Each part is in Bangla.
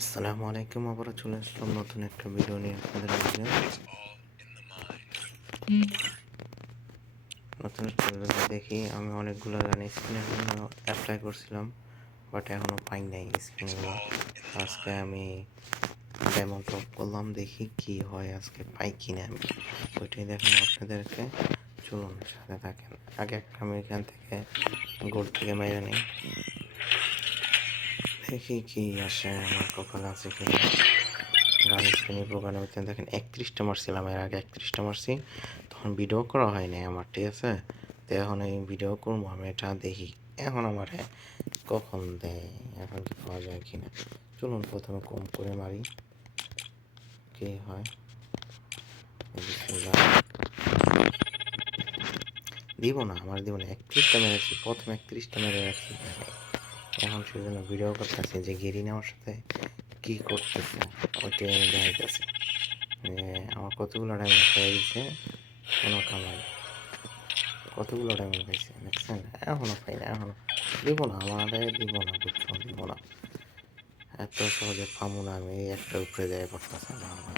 আসসালামু আলাইকুম, আবারও চলে আসলাম নতুন একটা ভিডিও নিয়ে আপনাদের মাঝে। নতুন একটা ভিডিও দেখি আমি অনেকগুলো গান স্ক্রিনের জন্য অ্যাপ্লাই করছিলাম, বাট এখনও পাই নাই স্ক্রিনগুলো। আজকে আমি ডেমো ড্রপ করলাম, দেখি কি হয়, আজকে পাই কিনা আমি ওইটাই দেখাবো আপনাদেরকে। চলুন সাথে থাকেন। আগে একটা আমি এখান থেকে গোল থেকে মেরে নিই, দেখি কি আসে, আমার কপাল আছে কিনা। গান স্ক্রিনে প্রোগ্রামে ভিতরে দেখেন 31টা মারছিলাম, এর আগে 31টা মারছি, তখন ভিডিও করা হয় নাই আমার, ঠিক আছে। তো এখন এই ভিডিও করবো আমি, এটা দেখি এখন আমার কখন দেয়, এখন কি পাওয়া যায় কিনা। চলুন প্রথমে কম করে মারি, কি হয়। দিব না, আমার দিব না, 31টা মেরেছি, প্রথম 31টা মেরে রাখছি। এখন সেজন্য ভিডিও করতেছি যে গেরিন আমার সাথে কি করতেছে, ওইটাই আমি দেখাইতেছি। আমার কতগুলো ডায়মন্ড খেয়ে দিচ্ছে, কোনো কামাই, কতগুলো ডায়মন্ড পাইছে দেখছেন। এখনো পাই না, এখনো দিব না, আমারে দিব না, বুঝছো, দিব না, এত সহজে পাবো না আমি। একটা উপরে যায় পড়তেছে না আমার,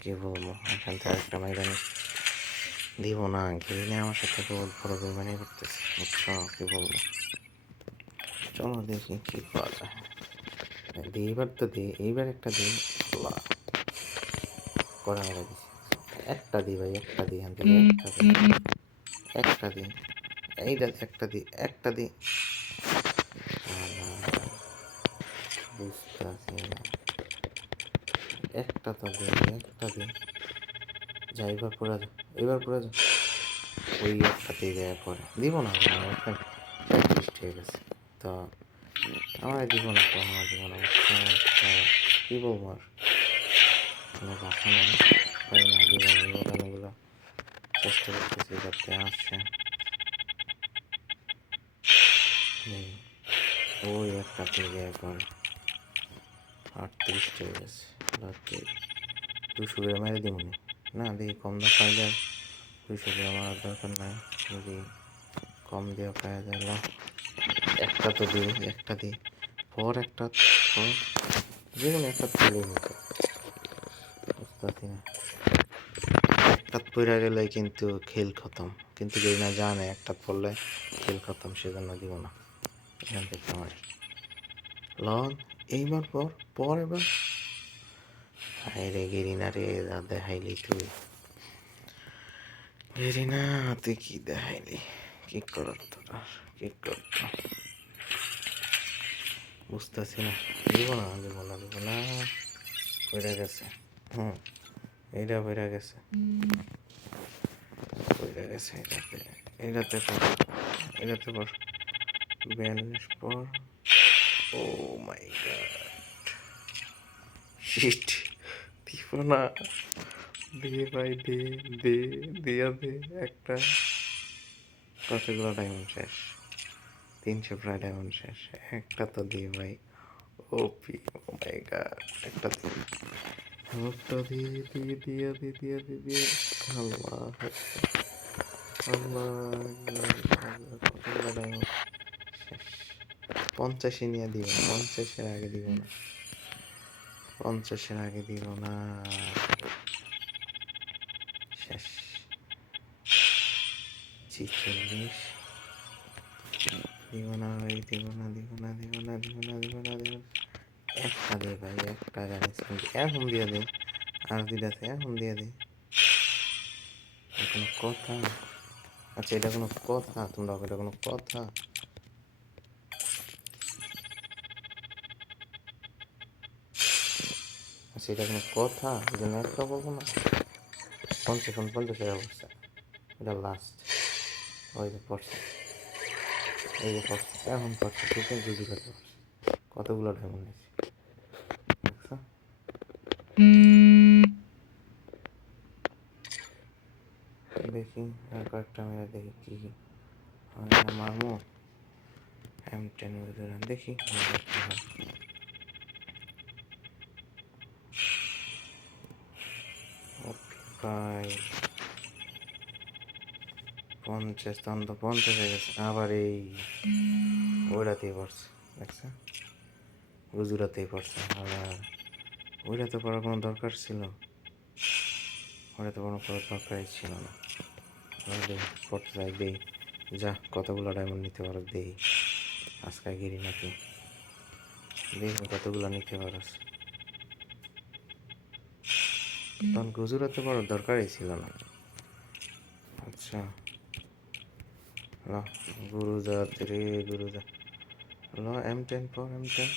কি বলবো, এখান থেকে একটা মাইরানি দিব না। গেরিনে আমার সাথে বহুত বড় বেমানি করতেছে, বুঝছো, কি বলবো। চলো দেখি কি পাওয়া যায়, দিই এইবার, তো দিই এইবার, একটা দিই, আল্লাহ করা মেরে দিছি। একটা দিই ভাই, একটা দিই, এখান থেকে একটা দিই, একটা দিই, এইটা একটা দিই, একটা দিই, বুঝতে পারছি না, একটা তো দিই, একটা দিই, যা এবার পড়ে যা, এবার পড়ে যা, ওই একটাতেই দেওয়ার পরে দিব না, এখন 35 হয়ে গেছে, তো আমার দিব না, কখনো দিব না, কি বলবো আর, কোনো ভাষা নেই, তাই না, দিব না। এই গানগুলো চেষ্টা করতেছি যাতে আসে, ওই একটাতে দেওয়ার পরে 38 হয়ে গেছে, রাত্রে 200 গ্রাম মেরে দিব না, দেখি কম দাম পাইলে 200 গ্রাম আমার দরকার নাই, যদি কম দেওয়া পাওয়া যায়। একটা তো দিই, একটা দিই, পর একটা, পর যে কোনো একটা তুলেই হতো, বুঝতে না। একটা পড়ে গেলে কিন্তু খেল খতম, কিন্তু যদি না জানে একটা পড়লে খেল খতম, সেজন্য দিব না। এখান থেকে আমার লন এইবার পর, পর এবার, হাই রে গেরিনা রে, যা দেখাইলি তুই, গেরিনা তুই কি দেখাইলি, কি করত তোরা, কি করত, বুঝতেছি না। দিব না, দিব না, দিব না, পড়ে গেছে, এইটা পড়ে গেছে, পড়ে গেছে, এটাতে, এটাতে পর, এটাতে পর, 42 পর, ও মাই গড, শিট, দিব না, দে ভাই, দে, দে, দিয়া দে একটা। কতগুলো ডায়মন্ড শেষ, 300 প্রায় ডায়মন্ড শেষ, একটা তো দিয়ে ভাই, ওপি, ও মাই গড, একটা দিই, একটা দিয়ে, দিয়ে, দিয়ে, দিয়ে, দিয়ে, দিয়ে, দিয়ে, আল্লাহ, আল্লাহ, কতগুলো ডায়মন্ড শেষ, 50 নিয়ে দিব, 50-এর আগে দিব না, 50-এর আগে দিব না, শেষ, 46, দিব না ভাই, দিব না, দিব না, দিব না, দিব না, দিব না, দিব না, একটা দে ভাই, একটা জানিস এখন দিয়ে দে, আর দুইটাতে এখন দিয়ে দে, কোনো কথা, আচ্ছা এটা কোনো কথা, তোমরা এটা কোনো কথা, আচ্ছা এটা কোনো কথা, এই জন্য একটা বলবো না। 50 অবস্থা, এটা লাস্ট, ওই যে পড়ছে, এই যে পড়ছে, এখন পড়ছে, ঠিক আছে, বুঝি করতে পারছে, কতগুলো ডায়মন্ড নিয়েছে দেখছো। দেখি আর কয়েকটা মেরে দেখি কি কি হয় না, মারমো M10 দেখি ভাই, 50, তখন তো 50 হয়ে গেছে, আবার এই ওইটাতেই পড়ছে দেখছে, গুজরাটেই পড়ছে। আর ওইটা তো পড়ার কোনো দরকার ছিল, ওইটা তো কোনো পড়ার দরকারই ছিল না। দে পড়তে চাই, দে যা কতগুলো ডায়মন্ড নিতে পারো, দে আজকে গিরি নাকি, দে কতগুলো নিতে পারস। তখন গুজরাটে পড়ার দরকারই ছিল না। আচ্ছা ল, গুরুজাত রে গুরুজাত, ল M10 পর, M10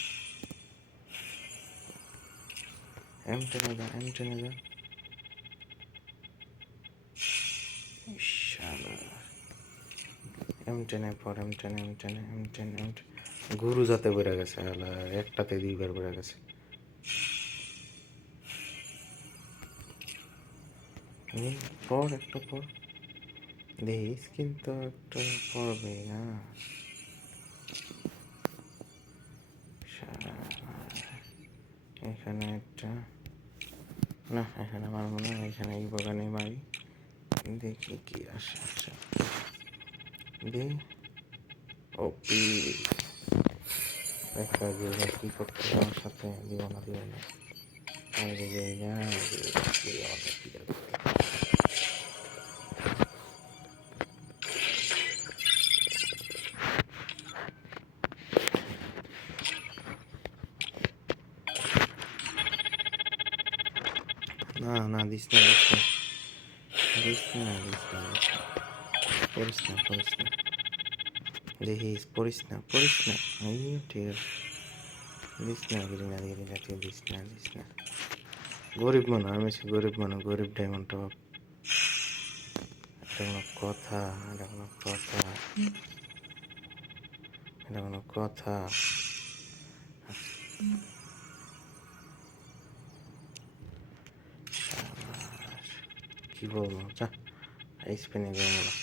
M10 যা, M10 যা। M10 পর, M10 গুরুজাতে বেড়ে গেছে, একটাতে 2বার বেড়ে গেছে। পর একটা পর, দেখিস কিন্তু একটা পড়বে না। এখানে একটা, না এখানে মারবো না, এখানে এই বাগানে মারি, দেখি কি আসে। আচ্ছা দে, ওপি দেখা যায় কি করতে আমার সাথে, দিব না দিব না, আমি যাই না, না না দিস না, দিস না, দিস না, দিস না, পড়িস না, পড়িস না, দেখিস পড়িস না, পড়িস না, এই ঠিক আছে, দিস না, গিরি না, গিরি না, তুই দিস না, দিস না। গরিব মানুষ আমি, গরিব মানুষ, গরিব ডায়মন্ড টপ, এটা কোনো কথা, এটা কোনো কথা, এটা কোনো কথা। কি বলবো, যা স্পেনে গেমলা,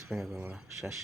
স্পেনে গেমলা শেষ।